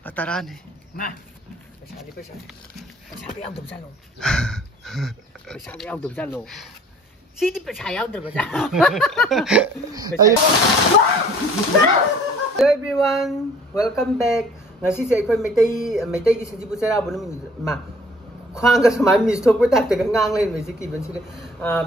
Patarani. Ma. Pesa. Pesa yang dum salo. Pesa yang dum salo. Sini pesa yang dum salo. Hello everyone, welcome back. Ngasi saya kau metai di saji pusara bonum ma. Khoang ka samai mi stok ta ta ngang len mi siki ban sile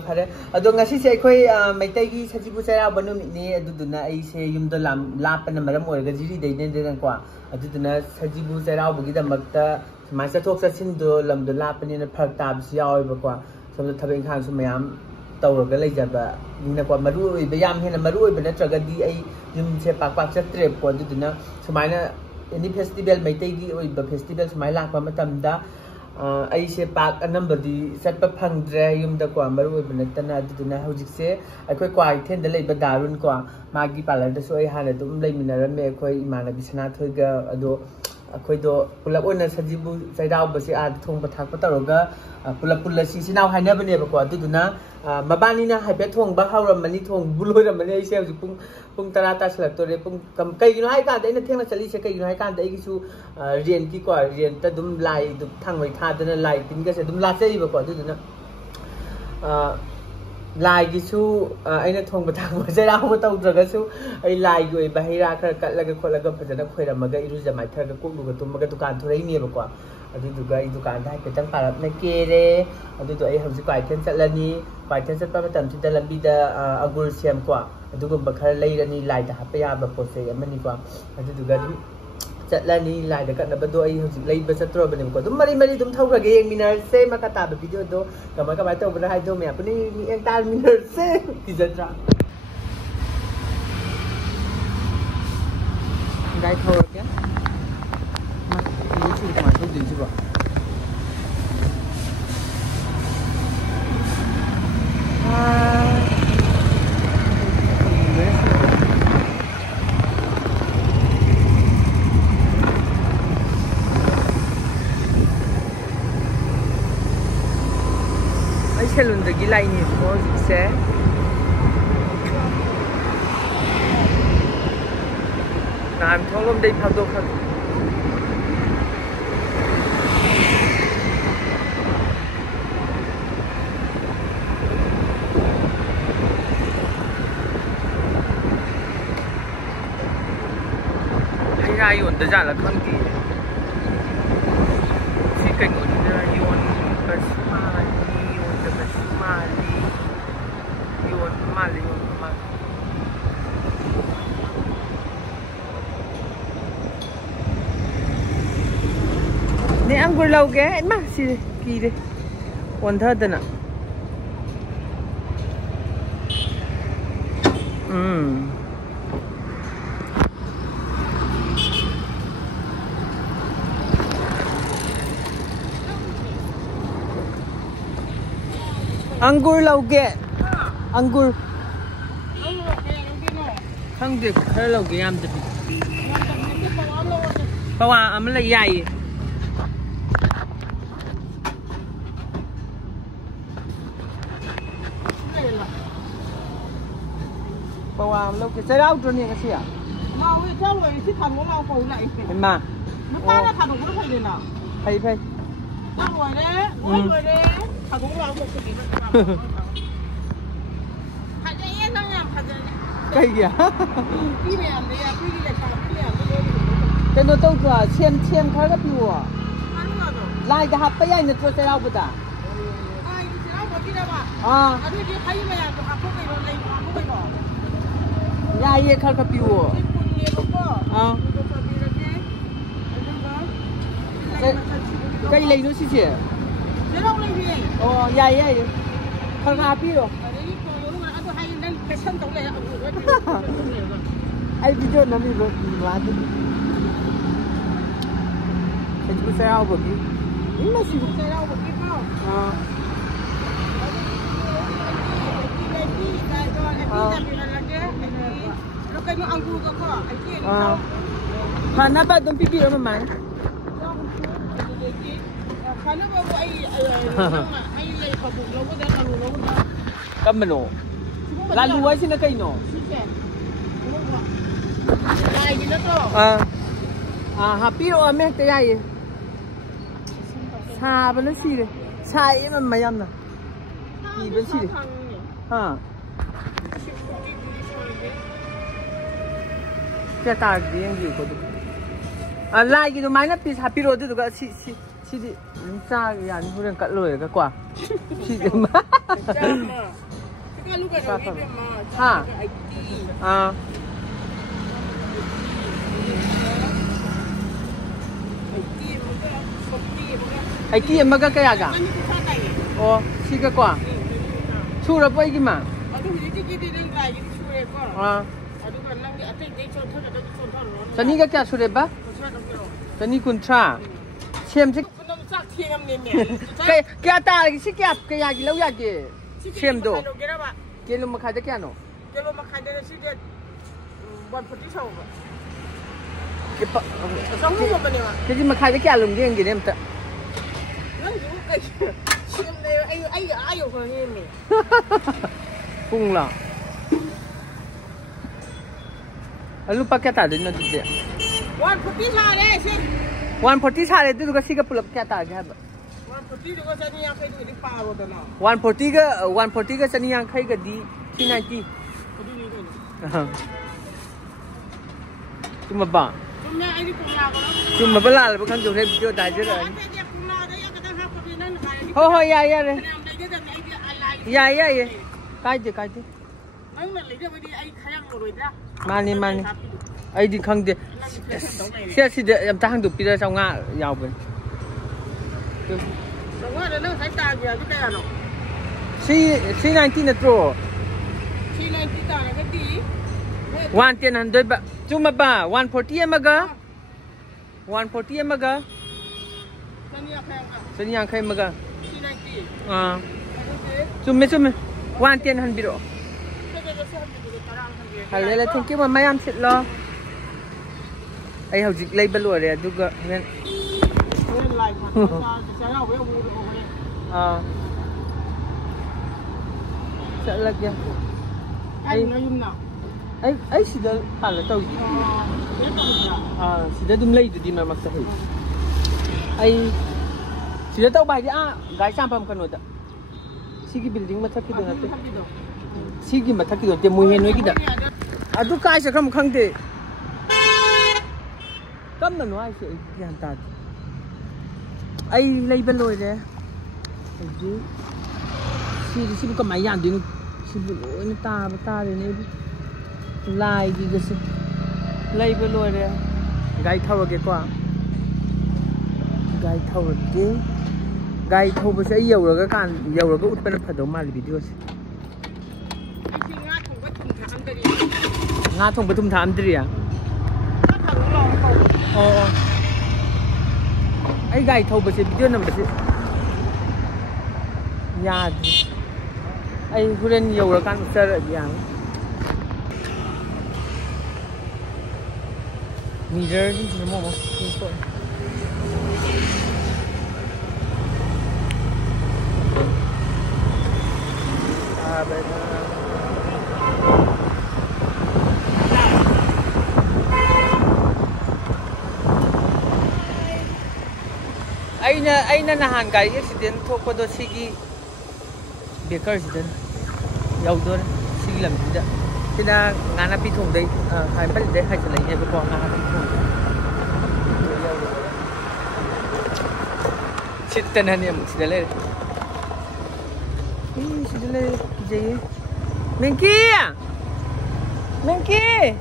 phare ado ngasi se khoi maitai gi saji pusara bonum ni aduduna ai se yumda lapana maram orga jiri dei ne den kwa aduduna saji pusara bugi da makta samai sa thok sa sin do lam do lapani na phak ta bi yaw ba kwa som da thabeng khan su mayam tawraga leijaba ni kwa maru be yam hena maru be natraga di ai yum se pak chatre ko aduduna samai na any festival maitai gi oi ba festival samai lak pa matam da ai se pak anamba di satpa phangdre yumda kwa maru benatana aduna hojikse akoi kwai then da leiba darun kwa magi palar da so ai hana dum leiminara me akoi imana bisana thoiga ado akoi do pulak ona sajibu saidau basi a thong pa thak pa taroga pulak si sinau haina bane ba kwa aduna mabani na haipe thong ba hauram mani thong buloi ram mani ai se pung tara ta sala tore pung kam kai gino hai ka da ina thengna chali se kai gino hai ka da ai su rian ki kwa rian ta dum lai dum thang wai tha dana lai tin ga se dum la chei ba kwa aduna lai gi su aina thong ba thang ba jai ra ba tau draga su ai lai gi ba haira khar kat laga kholaga phajana khoiramaga iru jamai thar ga koklu ga tum ga dukan thorai ni ba kwa aduduga i dukan da ke tang parap na kere adudu ai hausi kwai then chatlani kwai then chat pa matam thi da lambi da agur siam kwa adugu bakhar leirani lai da hapa ya ba pose amani kwa aduduga dum chatlani lai da kat na ba do ai hausi lei ba chatro ba ne kwa dum mari dum thau ga ge yeng minar se makata ba video do kamai to ba hai do me apni ni eng tal minar se izatra dai thor kya mà số tiền chứ vậy ai xe luôn được cái lại nhỉ có gì xe làm cho hôm đây thao đâu không ai yon da jala khang ki si kai ngon da yon basmali yon da basmali yon mali yon ma ne angur lau ke ma si ki de on tha da na Anggur lauge anggur không được khơi lauge am được bawa am la yai bawa am lauge sai rau cho ni cái gì à mau đi cho rồi thích thằng của mau phụ này mà nó ta là thằng của nó phải nào phải tao rồi đấy rồi đấy thằng của mau phụ cái thằng ấy nó làm thằng cây kìa cái này làm đấy à cái này làm cái này cái nó đâu cả xem khai gấp nhiều à lại cái hấp bây giờ nó cho sai rau bữa ta ai sai rau bữa kia mà à cái này thấy mà làm hấp cái này lên hấp cái này ya ye khai gấp nhiều à cây lấy nó xí xí sai rau lên gì ya ye khai gấp nhiều ai video nó mình làm đi cái chú xe ao bực đi nhưng mà xí sai rau bữa kia không cái nó ăn cua có anh kia nó hà na ba dum pipi rồi mà khá nó bao ai lấy khẩu bụng lâu cái đó lâu đó cầm mình nổ là lúa xin nó cây nổ lại gì nữa cơ Hapiro ame te yaye. Sa bana sire. Sa ema mayamna. Ki ban sire. Ha. Kya tar dien gi ko du. Lai gi du mai na piece hapiro du ga si di sa ya ni huren kat loi ka kwa. Si di ma. Ha. Ai kia mà cái à cả? Ồ, xí cái quả. Chu là bao nhiêu mà? Sani cái kia chu đấy ba? Sani kun cha. Xem chứ. Cái ta cái xí cái gì lâu ya cái. Xem đồ. Cái lúc mà khai cái nó. Cái lúc mà khai cái xí cái bọn phụ nữ sao? Cái gì mà khai cái lồng cái gì em ta. Pung lah. Lalu pakai tak ada nanti dia. 140 sare sih. 140 sare itu juga sih pulap kaya tak ada. 140 juga sani yang kayak itu di paro tu na. 140 ke sani yang kayak di 390. Cuma ba. Cuma ini pula kalau. Cuma belal bukan jual video dah je lah. Oh ya ya deh. Ya ya ya. Cái gì. Mani. Ai đi không đi. Xe đi em ta hàng được bây giờ trong ngã giàu vậy. Trong ngã nó thấy ta kìa cái này nó. Si 19 là trổ. Si 19 ta là cái gì? One tiền hàng đôi ba. Cuma ba 140 em aga. 140 em aga. Sani yang khay maga. Cuma. One tiền hàng biro. Hallelujah, thank you mama yam sit lo. Ai hậu dịch lấy balo rồi, duga nên. Sợ lagi ya. Ai sudah kalau tahu. Sudah dum lay di memang sahih. Ai sudah tahu baik dia gaya sampai makan udah. Sigi building macam kita nanti. Sigi macam kita nanti muhen lagi dah. Aduh kai sekarang khang deh. Cấm là nói sự gian tạt. Ai lấy bên lôi đấy. Si có máy dàn thì si lôi nó ta rồi này. Lai gì cái gì. Lấy bên lôi đấy. Gai thâu cái quả. Gai thâu cái. Gai thâu bây giờ nhiều rồi cái can, nhiều rồi cái út bên nó phải đầu mà video. Nga thong betum tham diri à? Ai gai thâu bớt video nằm bớt. Nhà ai huren nhiều rồi can sơ rồi gì à? Mirror đi nó mò bây giờ ai na nahan kai accident thok pa do sigi baker accident yau do sigi lam da tina ngana pi thong dei khai pa dei khai chalai ne ko ngana pi thong chit tan ne mu sidale sidale je Menki Menki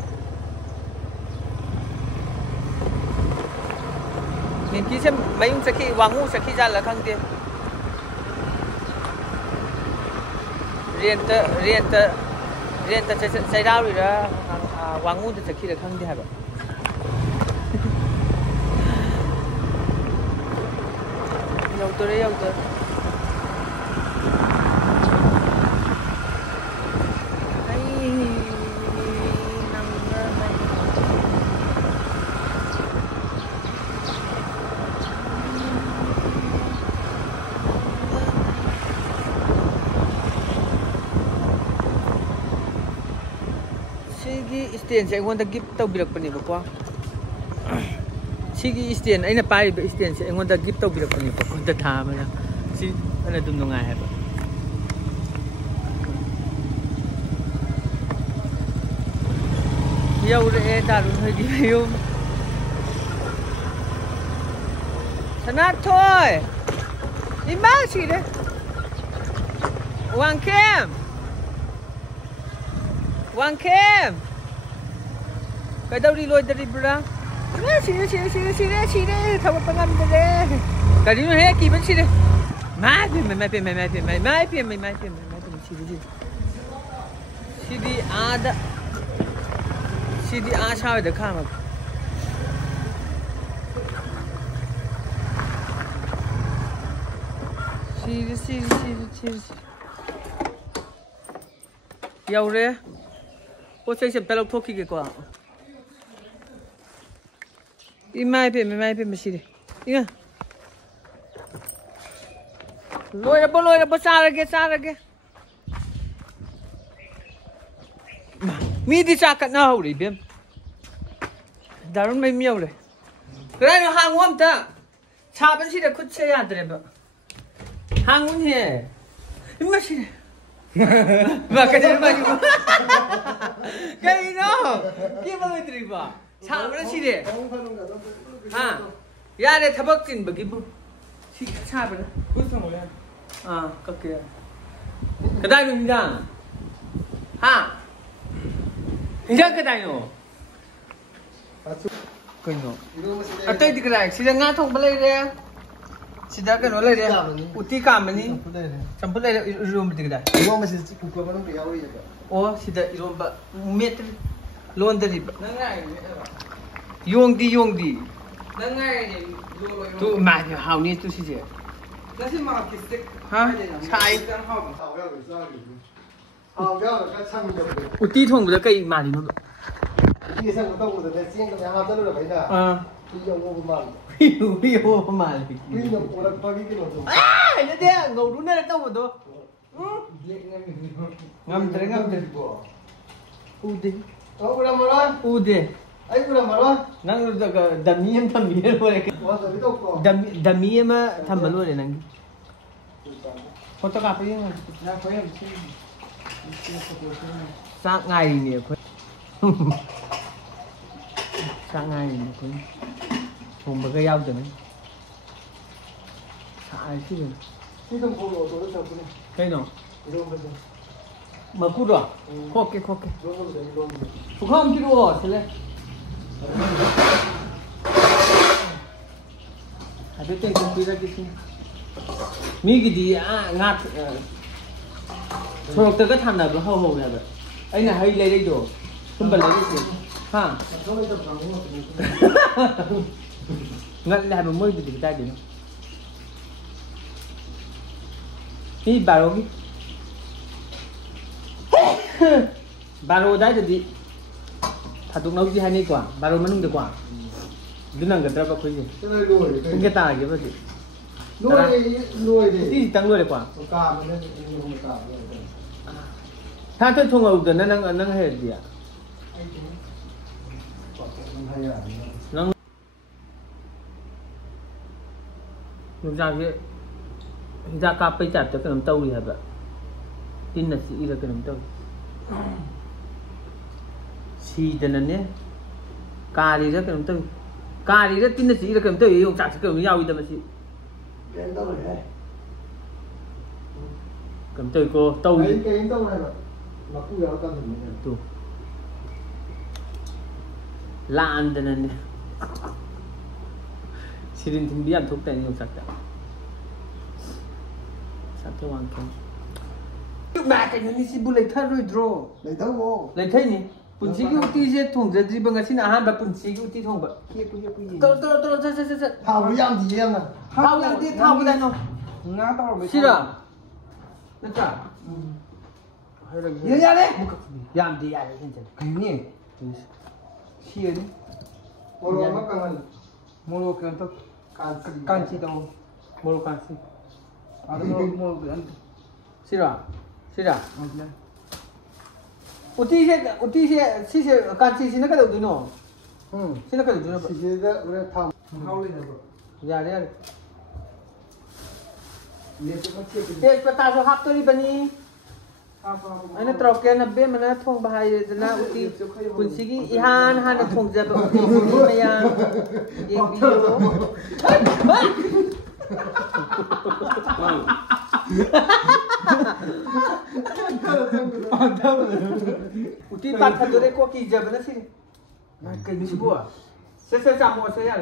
xem mấy ông sakhi wangu sakhi ra là khang tiền riêng ta xây đau rồi đó wangu ta sakhi là khang đi hả bạn dầu tôi Stage saya want to give tau birak pani ba kwa Sigi stand aina pai ba stand se engon da gift to bi ko ni ko da tha ma na si ana dum no ngai ha ba yêu re da ru hơi đi yêu sanat thôi đi mang gì đấy Wang Kem cái đâu đi lôi đi bra xí đấy thằng bạn ngâm đấy cái đi nó hết kỳ vẫn xí đấy mai phiền xí đi à đã xí đi à sao được khám mà xí yêu đấy cô xây dựng tao thuốc kia quoi mai phiền mà xí đấy nghe lôi ra bớt xa ra kìa mi đi xa cận nào đi biếm đã rất mấy miêu rồi cái này nó hàng hôm ta cha bên xí đấy khút xe à đấy bợ hàng hôm hè mà xí và cái này mà cái nó kia bao nhiêu tiền ba cha bên xí đấy ha ya đấy thằng bác tin bagi bu xí cha bên cuối cùng rồi à cái kia cái này mình ra ha Hinja cái này nó cái nó à tôi đi cái này xí ra ngã thùng bên đây xí ra cái nó lấy đây uti cam này chăm bên đây room bên đây Iwan masih cukup apa nak biar dia. oh xí ra room ba met loan dari yong di tu mà hào ni tu xí gì hả sai uti thùng bây giờ cây mà gì nó đi sang một tàu rồi xiên cái hàng rất là phải là đi vô mà Yêu mà đi vô là bao nhiêu cái nó à nó thế ngầu đúng là tao một đó ngâm tới Ude ấy cũng làm mà đó năng đầm miếng luôn đấy đầm miếng mà thầm luôn đấy năng có tao gặp cái sáng ngày nè sáng ngày nè cùng với cái dao rồi đấy sai chứ cái nào mà cút rồi khoác cái phục không chứ đồ thế này à biết cái gì ra cái gì mi cái gì à ngạt thôi tôi cái thằng nào nó hầu này vậy anh là hay lấy đây đồ không phải lấy cái gì ha ngắt lại một mươi thì tay được đi bảo đi baro đấy thì thật đúng nấu gì hay này quả baro mình không được quả đứa nào gần ra bao nhiêu cái này lùi không cái tài cái gì lùi đi đi tăng lùi được quả cà mình không cà tha thứ không ở gần nó hết gì à nó ra cái ra cà phê chặt cho cái nấm tâu gì hả vậy tin là sĩ là cái nấm tâu xì tên này cà đi ra cái nấm tâu cà đi ra tin là sĩ là cái nấm tâu dùng chặt cái nấm nhau đi tao mà sĩ cầm tâu cô tâu gì cái tâu này mà cứ kéo cầm tu lan tên này xì đình thì biết thuốc tên dùng chặt satu wangkeng. Ba cái này si bulai thar rồi draw. lấy thấu vô Lấy thấy nhỉ? Punci cái uti je thong je di bang asin ahan ba punci cái uti thong ba. kia gì Tôi thảo với em gì em nè thao yang đi thao cái này nó. ngã tao mới Xí ra. Nó chả. Iya ya deh. Yang đi ya cái chân. Cái này. Xia đi. Mulu apa kangen? Mulu ke untuk kanci tau. Mulu kasi. Ada mulu ke untuk. Xí ra. Uti je si je kanci si nó cái đầu tụi nó. Si nó cái đầu tụi nó. Si je dah udah tham. Dạ đấy. Tết pata so hap tori bani. Ana troke na be mana thong bahai na uti kunsigi ihan han thong ja ba uti maya ek video uti pat khadore ko ki ja bana si na kai ni bo se sa mo se ya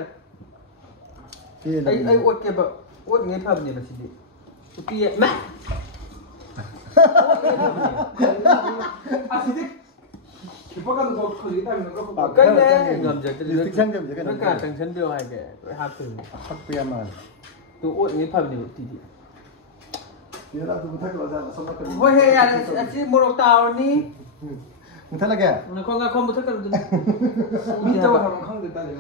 ai ot ke ba ot ngai phab ni ba si uti ma Kipakan kau kali kita nak kau pakai deh. Ngam jadi. Tiksan jam jadi. Mereka tension dia hai ke. Hati. Hati amal. Tu ot ni phab ni uti dia. Dia dah tu mutak kalau dah sama kan. Wah hey ya, asyik morok tahu ni. Mutak lagi? Nak kau ngak kau mutak kalau tu. Ni tahu orang kau tu tadi.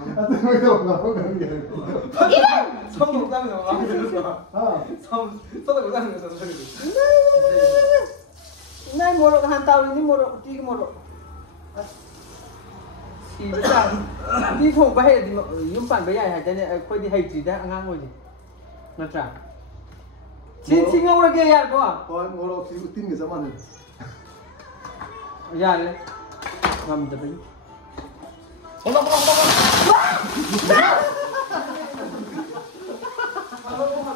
Sama mutak ni orang. Sama mutak ni orang. Nai morok hantar ini morok uti morok. Si besar. Ni thong bahaya di yum pan bahaya hai jadi kau di hai ciri dah angang kau ni. Natra. Cing ngau lagi ya kau. Kau morok si utin ke zaman ni. Ya le. Ngam tapi. Bola.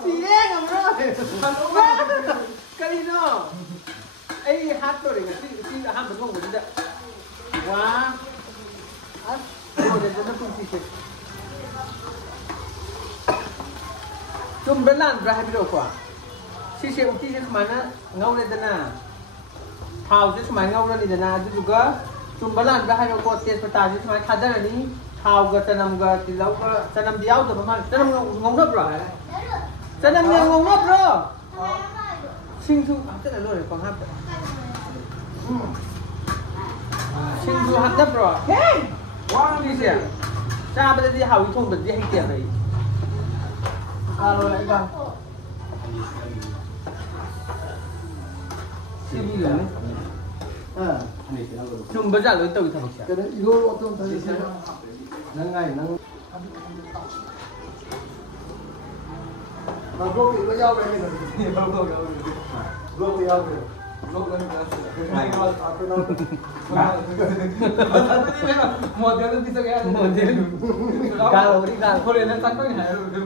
Siye ngam ro. Kali no. Ai hat tu dengan si ham betul betul tak. Wah, oh dia jangan pun sih. Cuma belan berapa bila kau? Sih uti sih mana ngau le dana. Thau sih mana ngau le dana. Itu juga cuma belan berapa bila kau tes peta sih mana kadar ni. Thau ke tanam ke tilau ke tanam diau tu mana? Tanam ngau nap lah. Tanam ngau nap lah. Sing tu apa tu lor kau hap. Sing tu hap nap lah. Hey, wah ni sih. Cakap tadi hau itu betul dia hitam lagi. Kalau lagi kan. Sini lah. Cuma baca lu tahu itu apa? Kerana itu waktu tadi saya nangai nang. Blok itu jauh ni. Blok jauh ni. Blok kan kelas. Aku nak. Model tu bisa gaya. Model. Kalau ni kalau kau nak tak kau ni.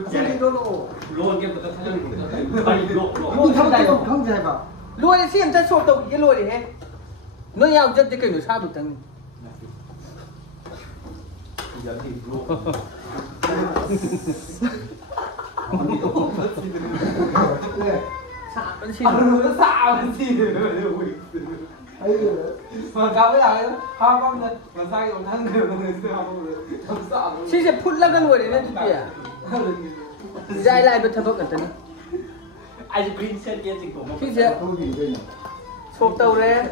Sini dulu. Blok ke betul saja. Balik blok. Blok tak kau jangan apa. Luar ni sih macam short tu, luar ni he. No yang jadi kau ni sahaja tang. Jadi blok. Sao sih? Sao sih? Mà cao cái này hoa bông này mà sai còn thằng người không sợ. Chị sẽ phun lắc cái lùi đấy chứ kìa. Dai lại bật thập bậc cẩn ai green set kia thì cũng. Chị sẽ sộp tàu đấy,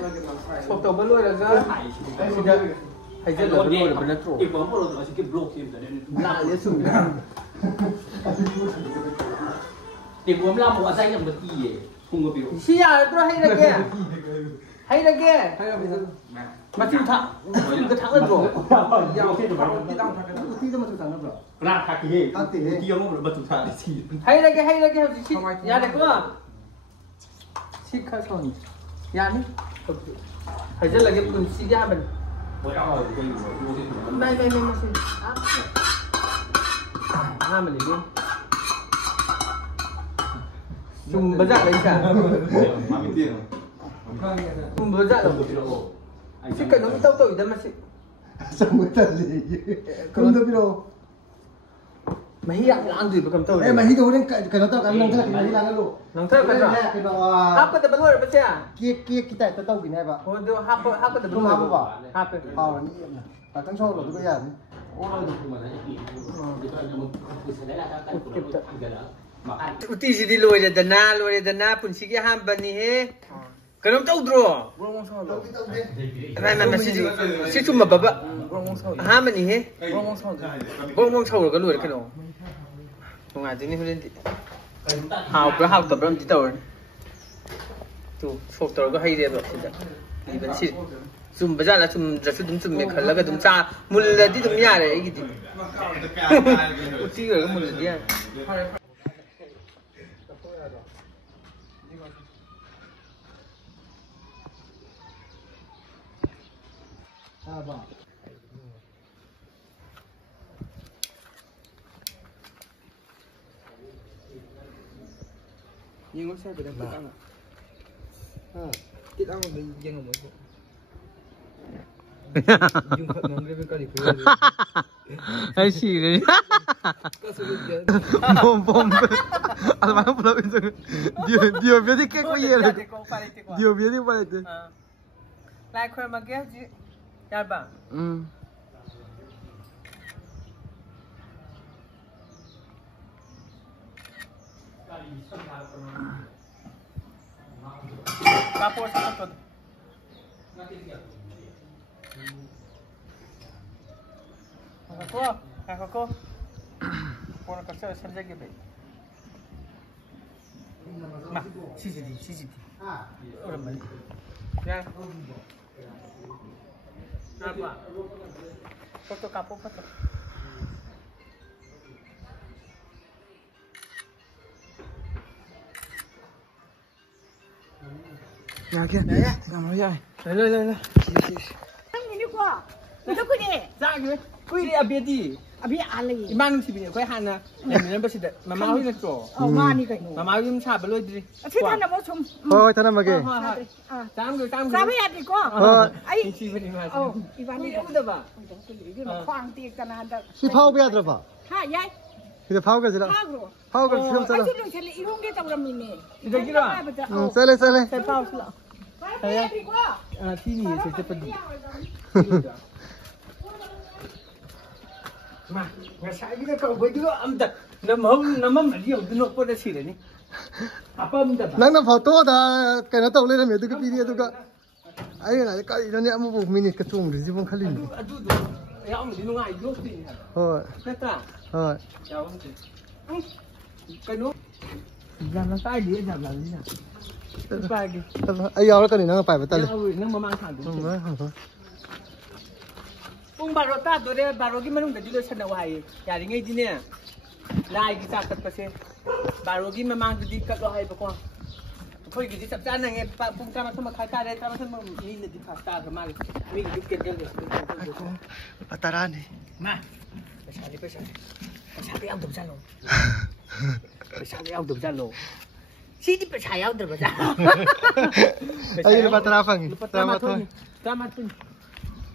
sộp tàu bớt lùi là cơ. Hay rất là bớt lùi là bớt trộn. Cái bóng rồi nó sẽ cái block thêm rồi nên lại lấy sủng. Thì muốn làm một dây làm được gì vậy? Không có biểu. Xí à, tôi hay là kia. Hay là kia. Mà chịu thẳng, cái thẳng là rồi. Ra thằng gì? Kia mà bật thủ thẳng thì hay là kia. Nhà này cơ. Xí khai son. Nhà đi. Hay rất là cái quần xí ra mình. Này. À mình đi luôn. Chúng bớt dạ đấy cả. Chúng bớt dạ rồi. Chứ cái nó tao tội đó mà chị. Sao mới thật gì? Không được đâu. Mày hi ăn gì mà cầm tao. Em mày hi đâu đến cái nó tao cái nông thất cái này đang luôn. Nông thất cái đó. Cái đó. Hấp cái tao bớt rồi bớt à? Kia kita tao cái này vậy. Ôi điều hấp cái tao bớt rồi. Hấp cái. Bao là như em này. Ta tăng số rồi tôi giờ. Uti si di lôi ra dana pun si kia ham bani he. Cái nó tao đro. Mà si cuma baba. Ham bani he. Bong sầu rồi cái lôi cái nó. Không ai chính lên đi. Hào tập làm tí tàu. Tu, sốt tàu có hay đẹp rồi. Đi bên si. Zoom bây giờ là zoom giờ sẽ đúng zoom mẹ khẩn là cái đúng cha một lần đi đúng nhà này cái gì chỉ ở cái một lần đi à nhưng có xe về đây ăn à cái ăn mà mình dân ở một dùng khẩn nóng để có được hay xì đấy bom bom à mà không được điều biết cái gì là điều biết cái gì lại khỏe mà cái gì ya ba Kapos apa tu? Ako. Pon ka sa samjay ke bhai. Ma, CCTV. Orang mana? Ya. Apa? Foto kapo foto. Ya kia. Kamu ya. Lên. Anh nhìn đi qua. Tôi cứ đi. Ra cái. Quy đi abia đi. Abia ali. Iman si bini, kau hana. Yang mana bersih dah. Mama hui nak tu. Ma ni kai. Mama hui macam apa loi diri. Thế thằng nào chum. Thôi, thằng nào mà kì. Tám người. Sao bây giờ đi qua? Ai. Si bini mas. Ivan đi. Udah ba. Khoang tiệc cái nào đó. Si phao bây giờ ba. Ha, yai. Thì phao cái gì đó. Phao cái gì Anh đó. xin lỗi, chị Irung đi tàu mình nè. Sudah kira. Xe lên. Saya tahu sudah. Saya đi qua. Sini saya cepat di. Ma, ngasih kita kau berdua amdak. Nama dia dulu pada sini ni. Apa amdak? Nang na photo da cái nó tàu lên là mẹ tôi cái video tôi cả. Ai này cái nó nè một minute cái chung thì không khali. Aduh. Ya om di nungai dulu sini. Thôi. Neta. Thôi. Ya om tu. Cái nút. Jangan sai dia jangan ni. Pagi. Ai giờ cái này nó phải tay lên. Ya, nang memang thang. Pung baro ta tu dia baro ki manung tadi lo sana wahai. Jadi ngai di ni. Lai ki sa kat pase. Baro ki memang tadi kat lo hai bakwa. Koi ki sab tan ngai pung ta ma sama khata dia ta ma sama ni le di khata ke mal. Mi ki ket dia. Pataran ni. Ma. Pasal dia ang dum lo. Pasal dia ang dum lo. Sini pasal ang dum Ai lupa terapang. Tamat thôi.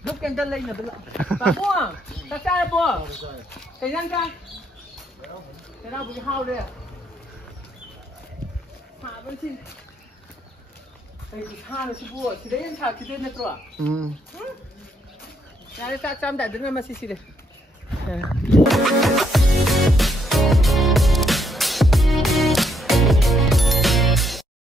Lúc cái chân lên là bên bà mua ta xa bùa cái nhân ra cái nào bị hao đây à hạ bên xin cái bị hao là xin bùa thì đấy anh chào thì đến được rồi nhà đây ta chăm đại đứng mà xí xí đây